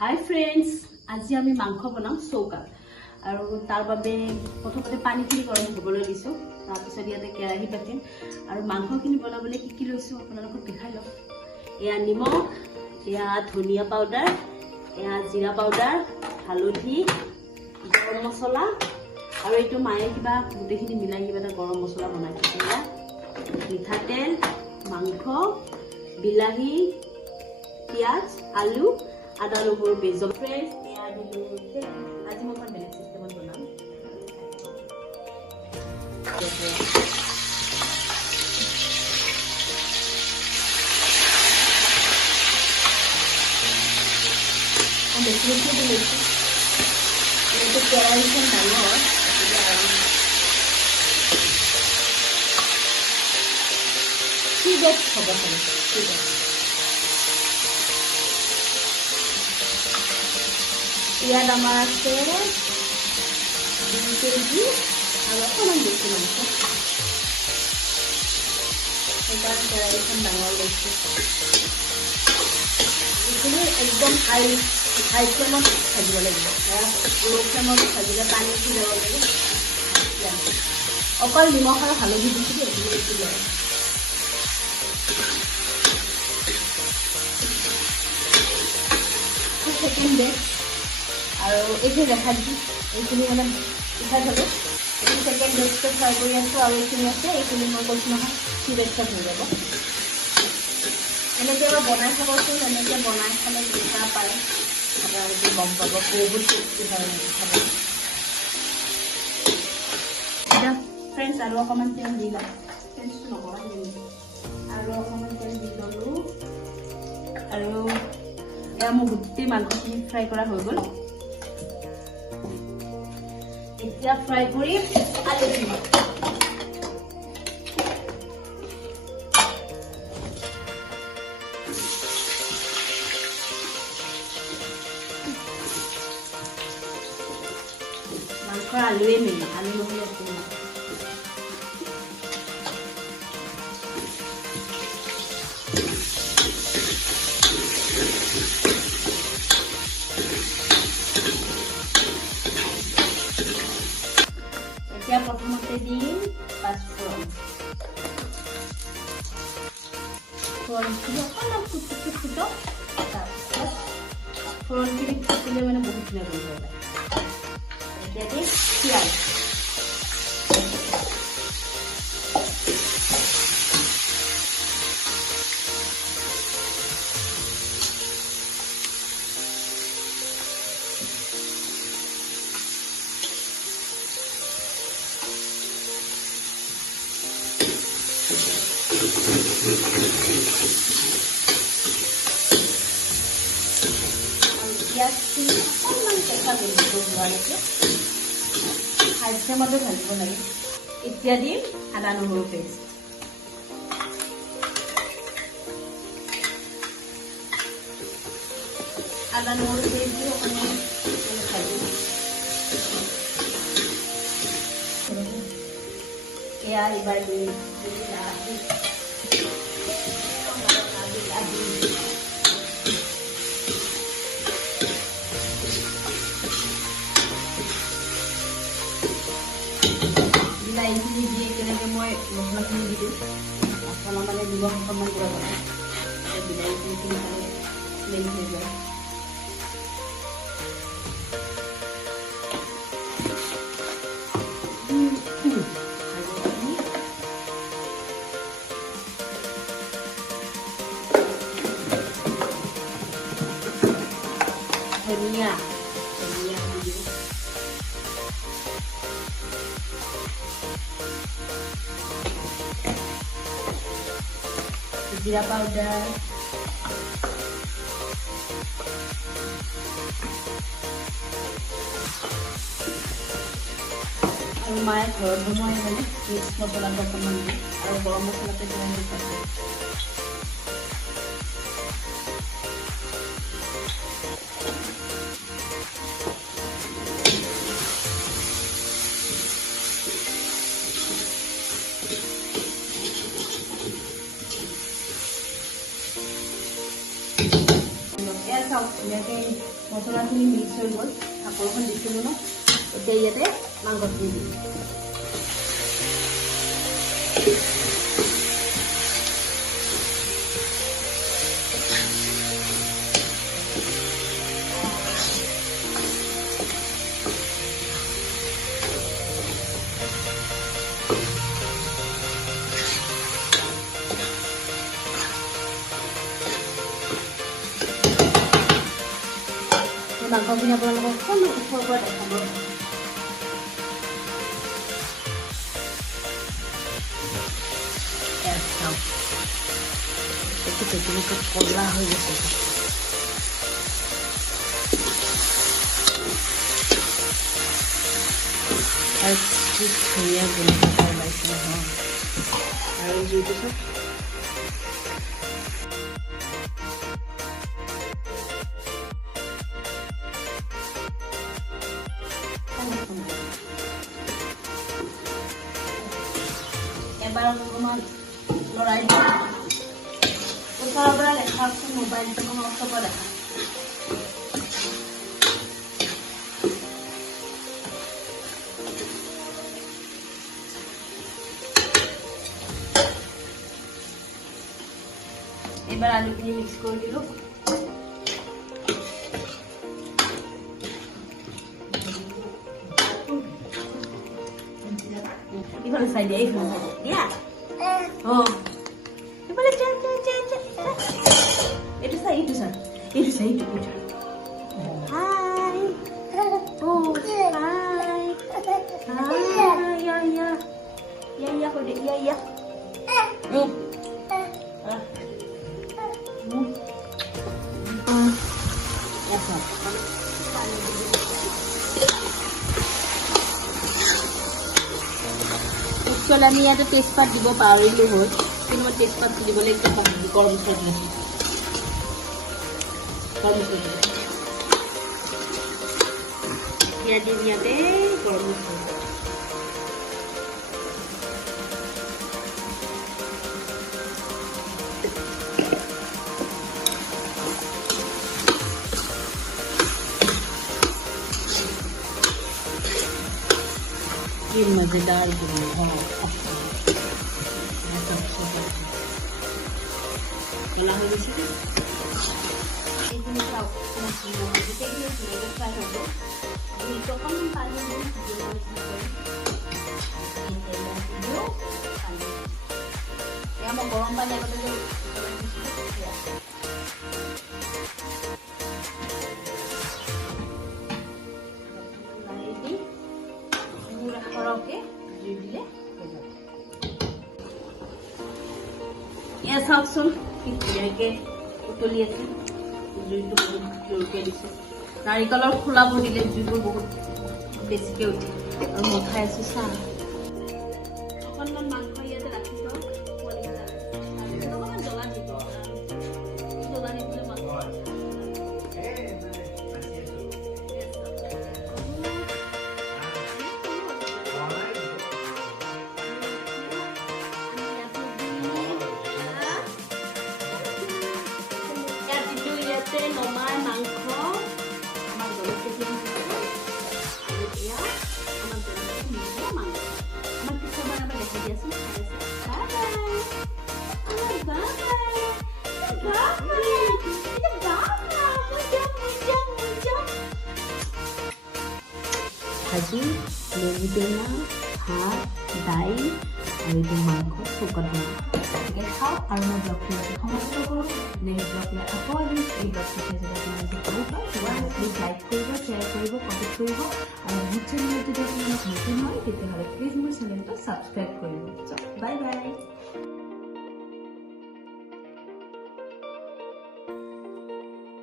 Hi friends, আজি আমি মাংস বনাম চৌকাত আৰু তাৰ বাবে প্ৰথমতে পানীখিনি গৰম হ'বলৈ দিছো তাৰ পিছত ইয়াতে কেৰাহী পাতিম আৰু মাংসখিনি বনাবলৈ কি লৈছো আপোনালোকক দেখাই লম এয়া নিমখ এয়া ধনিয়া পাউডাৰ এয়া জিৰা পাউডাৰ হালধি গৰম মছলা আৰু এইটো মায়ে কিবা গুটেখিনি মিলাই কিবা এটা গৰম মছলা বনাই দিছে মিঠাতেল মাংস বিলাহী পিয়াজ আলু আদা নহৰু বেজল ফ্ৰেছ এয়া দিলো আজি মই বেলেগ চিষ্টেমত বনাম বেছি দিছো এইটো কেৰাহীখন ডাঙৰ ঠিক আছে হ'ব ঠিক আছে ইয়াত আমাৰ আছে 2 কেজি আৰু অকণমান বেছি মাংস এবাৰ কেৰাহীখন ডাঙৰ লৈছোঁ এইখিনি একদম হাই ফ্লেমত ভাজিব লাগিব ল' ফ্লেমত ভাজিলে পানীটো দিব লাগিব অকল নিমখ আৰু হালধি দিছিলোঁ এইখিনি ছেকেণ্ড ডে আৰু এইখিনি দেখাই দিছোঁ এইখিনি মানে উঠাই থ'লোঁ এইখিনি ছেকেণ্ড বেষ্টটো ফ্ৰাই কৰি আছোঁ আৰু এইখিনি আছে এইখিনি মই কৈছোঁ নহয় কি বেষ্টত হৈ যাব এনেকৈ এবাৰ বনাই চাবচোন এনেকৈ বনাই খালে কেনেকুৱা পাৰে আপোনালোকে গম পাব বহুত টেষ্টি হয় খাব এতিয়া ফ্ৰেণ্ডছ আৰু অকণমান তেল দি লওঁ ফ্ৰেণ্ডছটো নকৰা আৰু অকণমান তেল দি ল'লোঁ আৰু এয়া মোৰ গোটেই মাংসখিনি ফ্ৰাই কৰা হৈ গ'ল এতিয়া ফ্ৰাই কৰি আলু দিম মাংসৰ আলুৱে মেইন আলু নহ'লে একো নহয় এতিয়া প্ৰথমতে দিম পাঁচফোৰণ ফোৰণখিনি অকণমান ফুটক তাৰপিছত ফোৰণখিনি ফুটিলে মানে বহুত ধুনীয়া গোন্ধ ওলায় এতিয়া দিম পিঁয়াজ পিঁয়াজখিনি অকণমান কেঁচা গোন্ধ হোৱালৈকে হাই ফ্লেমতে ভাজিব লাগে এতিয়া দিম আদা নহৰু পেষ্ট আদা নহৰু পেষ্ট দি অকণমান ভাজিম এয়া এইবাৰ দিম বিলাহীখিনি দি তেনেকৈ মই মছলাখিনি দি দিওঁ মছলা মানে নিমখ অকণমান দিব লাগে বিলাহীখিনি সোনকালে মেলি হৈ যায় ধনিয়া জিৰা পাউডাৰ আৰু মায়ে ঘৰত বনোৱাই মানে মিক্স মছলাটো অকণমান দিয়ে আৰু গৰম মছলাটো দিলে ধুনীয়াকৈ মছলাখিনি মিক্স হৈ গ'ল কাপোৰখন দিছিলোঁ ন এতিয়া ইয়াতে মাংসখিনি দিম মাংসখিনি আপোনালোকক অকণমান ওপৰৰ পৰা দেখাব কেনেকৈ কলা হৈ গৈছে আৰু কি ধুনীয়া গোন্ধ ওলাইছে নহয় আৰু জুইটো চব এবাৰ অকণমান লৰাই দিওঁ ওচৰৰ পৰা দেখাওকচোন মোবাইলটো অকণমান ওচৰৰ পৰা দেখা এবাৰ আলুখিনি মিক্স কৰি দিলোঁ 이거를 사야 돼, 이거를 사야 돼. 야! 이거를 짠. 이거 사. 하이. 오, 하이. 야, 그래, 야. 응. একচুৱেলি আমি ইয়াতে তেজপাত দিব পাৰিলোঁ হয় কিন্তু মই তেজপাতটো দিবলৈ একদম গৰম মছলা দিছোঁ ইয়াত দিম ইয়াতে গৰম মছলা ये मजेदार बना है गला हो गई गरम पानी ये चाওকচোন কি ধুনীয়াকৈ উতলি আছে জুইটো বহুত জোৰকৈ দিছে নাৰিকলৰ খোলাবোৰ দিলে জুইবোৰ বহুত বেছিকৈ উঠে আৰু মই খাই আছোঁ চাহ অকণমান মাংস ইয়াতে ৰাখি থওঁ অকণমান জ্বলা দিব জ্বলা দিবলৈ মাংস নমাই মাংস আমাৰ জলকীয়া আৰু এতিয়া আমাৰ জলকীয়া মাংস আমাৰ পিছত বনাব দেখি দিয়াচোন ভাজি নেমু টেঙা ভাত দাইল আৰু এইটো মাংস চৌকাত বনাওঁ গতিকে খাওঁ আৰু মই ব্লগটো সমাপ্ত কৰোঁ নেক্সট ব্লগ লৈ আকৌ আহিম এই ব্লগটো প্লিজ লাইক কৰিব শ্বেয়াৰ কৰিব কমেণ্ট কৰিব আৰু মোৰ চেনেলত যদি আপোনালোক নতুন হয় তেতিয়াহ'লে প্লিজ মোৰ চেনেলটো ছাবস্ক্ৰাইব কৰিব বাই বাই